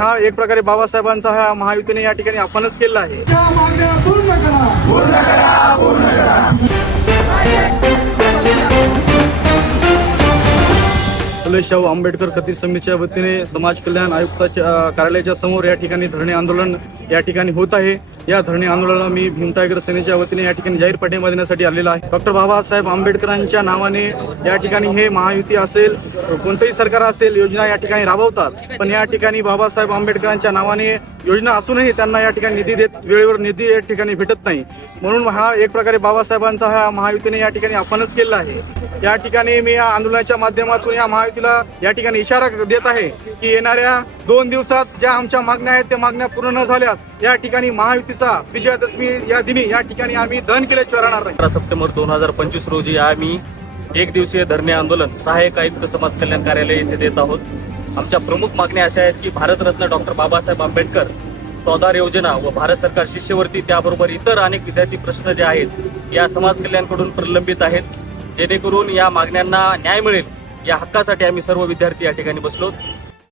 हा एक प्रकारे बाबासाहेबांचा हा महायुतीने या ठिकाणी अपमानच केला आहे. फुले शाहू आंबेडकर कथित समितीच्या वतीने समाज कल्याण आयुक्ताच्या कार्यालयाच्या समोर या ठिकाणी धरणे आंदोलन या ठिकाणी होत आहे. या धरणे आंदोलनाला मी भीम टायगर सेनेच्या वतीने या ठिकाणी जाहीर पाठिंबा देण्यासाठी आलेला आहे. डॉक्टर बाबासाहेब आंबेडकरांच्या नावाने या ठिकाणी हे महायुती असेल कोणतेही सरकार असेल योजना या ठिकाणी राबवतात, पण या ठिकाणी बाबासाहेब आंबेडकरांच्या नावाने योजना असूनही त्यांना या ठिकाणी निधी देत वेळेवर निधी या ठिकाणी भेटत नाही. म्हणून हा एक प्रकारे बाबासाहेबांचा हा महायुतीने या ठिकाणी अपमानच केला आहे. या ठिकाणी मी या आंदोलनाच्या माध्यमातून या महायुतीला या ठिकाणी इशारा देत आहे की येणाऱ्या 2 दिवसात ज्या आमच्या मागण्या आहेत त्या मागण्या पूर्ण न झाल्यास या ठिकाणी महायुतीचा विजयादशमी या दिनी या ठिकाणी आम्ही दहन केल्याशिवाय राहणार नाही. 15 सप्टेंबर 2025 रोजी आम्ही एक दिवसीय धरणे आंदोलन सहाय्यक आयुक्त समाज कल्याण कार्यालय येथे देत आहोत. आमच्या प्रमुख मागण्या अशा आहेत की भारतरत्न डॉक्टर बाबासाहेब आंबेडकर स्वाधार योजना व भारत सरकार शिष्यवृत्ती त्याबरोबर इतर अनेक विद्यार्थी प्रश्न जे आहेत या समाज कल्याणकडून प्रलंबित आहेत. जेणेकरून या मागण्यांना न्याय मिळेल या हक्कासाठी आम्ही सर्व विद्यार्थी या ठिकाणी बसलो.